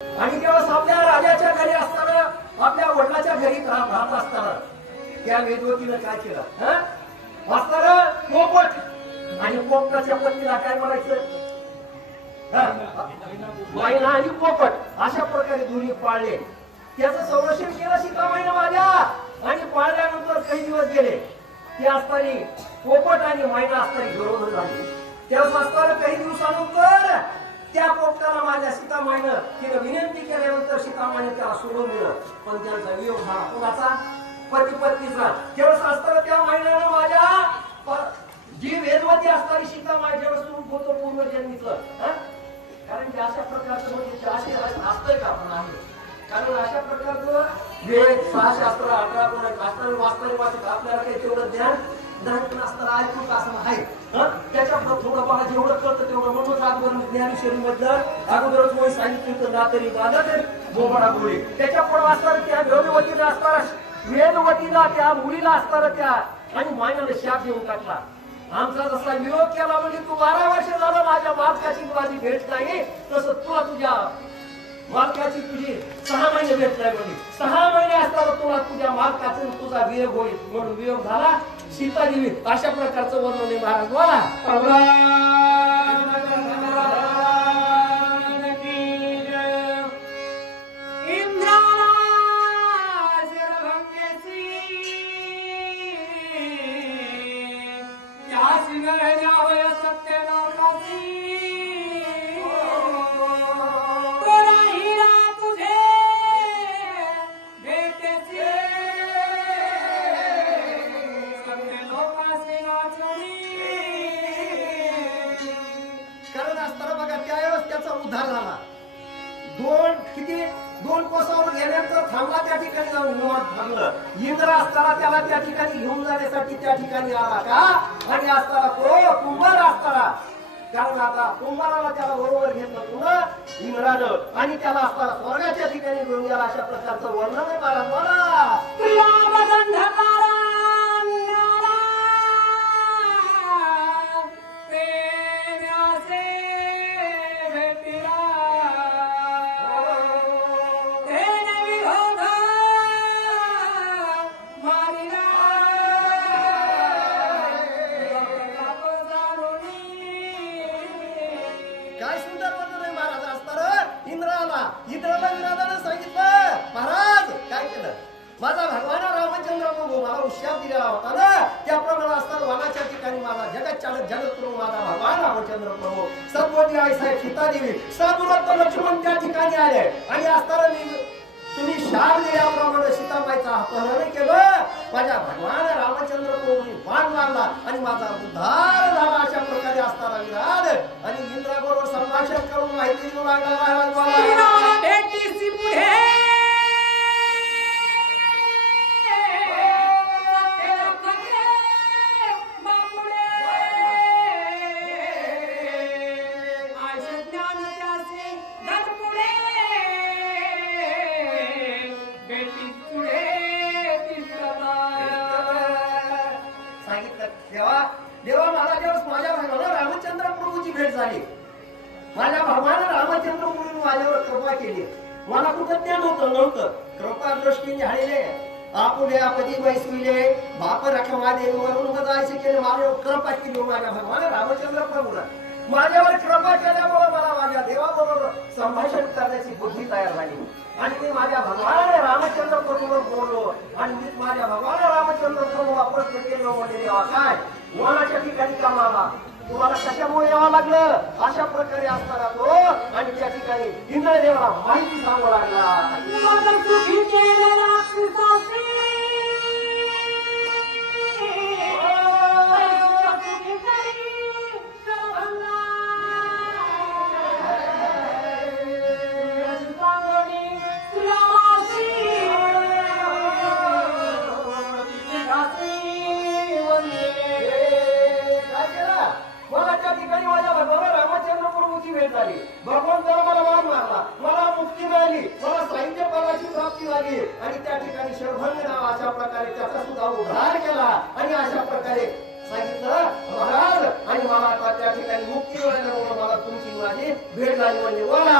आणि त्यावेळेस आपल्या राजाच्या घरी असताना, आपल्या वडिलाच्या घरी राहत असताना त्या वेदवतीनं काय केलं असताना पोपट आणि पोपटाच्या पत्नीला काय म्हणायचं मैना आणि पोपट अशा प्रकारे दोन्ही पाळले. त्याचं संरक्षण केलं सीतामाईनं माझ्या. आणि पाळल्यानंतर काही दिवस गेले. ते असताना पोपट आणि मैना असताना विरोध झाले. त्यावेळेस असताना काही दिवसानंतर त्या पोपटाला माझ्या सीतामाईनं तिने विनंती केल्यानंतर सीतामाईने त्याला सोडून दिलं. पण त्यांचा वियोग झाला कोणाचा? पती पत्नीचा. त्यावेळेस असताना त्या मैनानं माझ्या जी वेदवती असणारी सीतामाई ज्यावेळेस रूप होतो पूर्वजन्मीचं, कारण की अशा प्रकारचं म्हणजे असे असतंय का आपण आहे. कारण अशा प्रकारचं वेद 6 शास्त्र 18 गुण असताना वाचताना वाचत आपल्याला काही तेवढं ज्ञान पण असताना ऐकून असं आहे. त्याच्यापुढे थोडं बघा जेवढं कळतं तेवढं म्हणून अगोदर ज्ञानेश्वरी मधलं अगोदरच कोणी सांगितलं होतं नातरी बालक बोबडा बोली. त्याच्यापुढे असताना त्या वेदवतीला असताना वेदवतीला त्या मुलीला असताना त्या आणि मायनाने शाप देऊन टाकला. आमचा जसा विरोध केला म्हणजे तू 12 वर्ष झालं माझ्या मालकाची माझी भेट नाही, तसं तुला तुझ्या मालकाची तुझी 6 महिने भेट नाही म्हणजे 6 महिने असताना तुला तुझ्या मालकाचा तुझा वियोग होईल म्हणून वियोग झाला. सीतादेवी अशा प्रकारचं वर्णन महाराज बोला. दोन कोसावर गेल्यानंतर थांबला त्या ठिकाणी जाऊन निवांत थांबलं. इंद्र असताना त्याला त्या ठिकाणी घेऊन जाण्यासाठी त्या ठिकाणी आला का आणि असताना तो कुंभार असताना, कारण आता कुंभाराला त्याला बरोबर घेतलं पुन्हा इंद्रानं आणि त्याला असताना स्वर्गाच्या ठिकाणी घेऊन गेला. अशा प्रकारचं वर्णन आहे महाराज बोला. इंद्राला विराजानं सांगितलं महाराज काय केलं. माझा भगवान रामचंद्र प्रभू मला उशार दिलेला होता ना, त्याप्रमाणे असताना वनाच्या ठिकाणी माझा जगत चालक जगतप्रभू माझा भगवान रामचंद्र प्रभू सर्वोदय आई साहेब सीतादेवी सर्वरत्न लक्ष्मण त्या ठिकाणी आले. आणि असताना तुम्ही शाप दिल्याप्रमाणे सीताबाईचा अपहरण केलं. माझ्या भगवान रामचंद्र प्रभूंनी बाण मारला आणि माझा उद्धार झाला. अशा प्रकारे असताना विराज आणि इंद्राबरोबर संभाषण करून माहिती देऊ लागला महाराज बोला. भेटीसी पुढे देवा मला जेव्हा माझ्या भगवान रामचंद्र प्रभूची भेट झाली, माझ्या भगवान रामचंद्र प्रभूंनी माझ्यावर कृपा केली. मला कुठं ज्ञान नव्हतं. कृपा दृष्टीने झालेले आपुल्या पदी बैसविले बाप रखमा देवीवरून जायचे केले. माझ्यावर कृपा केली माझ्या भगवान रामचंद्र प्रभूला. माझ्यावर कृपा केल्यामुळे मला माझ्या देवाबरोबर संभाषण करण्याची बुद्धी तयार झाली. आणि मी माझ्या भगवान रामचंद्र प्रभूवर बोललो आणि मी माझ्या भगवान रामचंद्र प्रभू प्रश्न केलो म्हणजे देवा काय वनाच्या ठिकाणी का मामा तुम्हाला कशामुळे यावं लागलं. अशा प्रकारे असताना तो आणि त्या ठिकाणी इंद्रदेवाला माहिती सांगू लागला. भगवंताला मला वाद मारला, मला मुक्ती मिळाली, मला साहित्य पदाची प्राप्ती झाली आणि त्या ठिकाणी शरभंग नाव अशा प्रकारे त्याचा सुद्धा उद्धार केला. आणि अशा प्रकारे सांगितलं महाराज आणि मला आता त्या ठिकाणी मुक्ती मिळाल्यामुळे मला तुमची माझी भेट झाली म्हणजे बोला.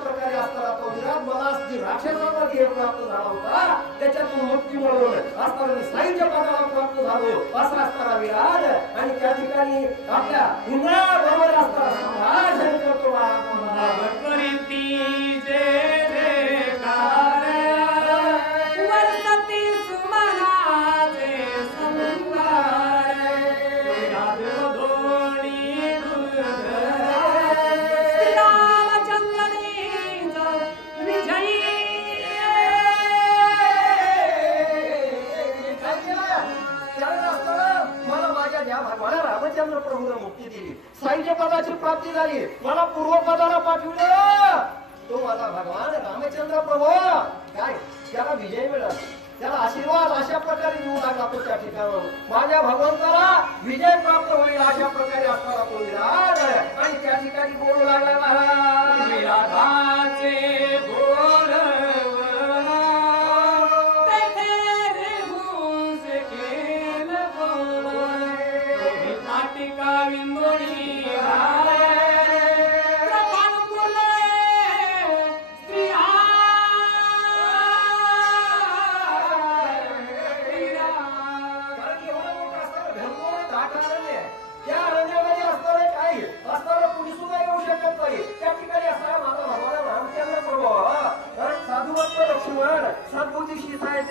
प्रकारे असताना तो विराट मला जी राक्षसाचा देह प्राप्त झाला होता त्याच्यातून मुक्ती मिळवून असताना मी साईच्या पदाला प्राप्त झालो असा असताना विराट आणि त्या ठिकाणी आपल्या इंद्राबरोबर असताना संभाषण करतो रामचंद्र प्रभूला मुक्ती दिली साईच्या पदाची प्राप्ती झाली मला पूर्व पदाला पाठवलं तो माझा भगवान रामचंद्र प्रभू काय त्याला विजय मिळाला त्याला आशीर्वाद अशा प्रकारे देऊ लागला तो त्या ठिकाणावर माझ्या भगवंताला विजय प्राप्त होईल अशा प्रकारे असताना तो विराट आणि त्या ठिकाणी बोलू लागला विराधाचे बोल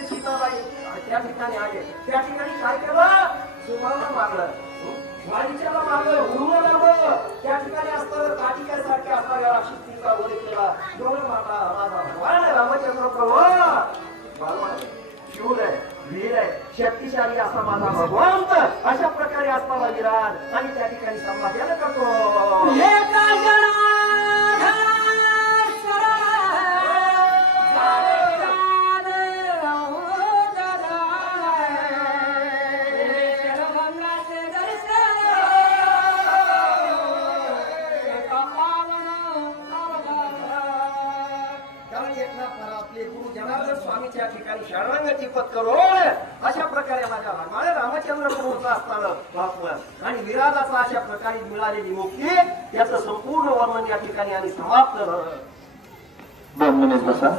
सीताबाई त्या ठिकाणी आले त्या ठिकाणी काय केलं सुमाला मारलं वालीच्याला मारलं उडवलं लागलं त्या ठिकाणी असताना काटिकासारखे असणाऱ्या राक्षसीचा वध केला दोन माता माझा भगवान रामचंद्र प्रभू शूर आहे वीर आहे शक्तिशाली असा माझा भगवंत अशा प्रकारे असताना विराट आणि त्या ठिकाणी संभाषण करतो स्वामीच्या ठिकाणी शरणागती पत्करून अशा प्रकारे माझ्या भगवान रामचंद्र प्रभूचा असताना महात्मा आणि विराजाचा अशा प्रकारे मिळालेली मुक्ती त्याचं संपूर्ण वर्णन या ठिकाणी आणि समाप्त झालं. 2 मिनिट बसा.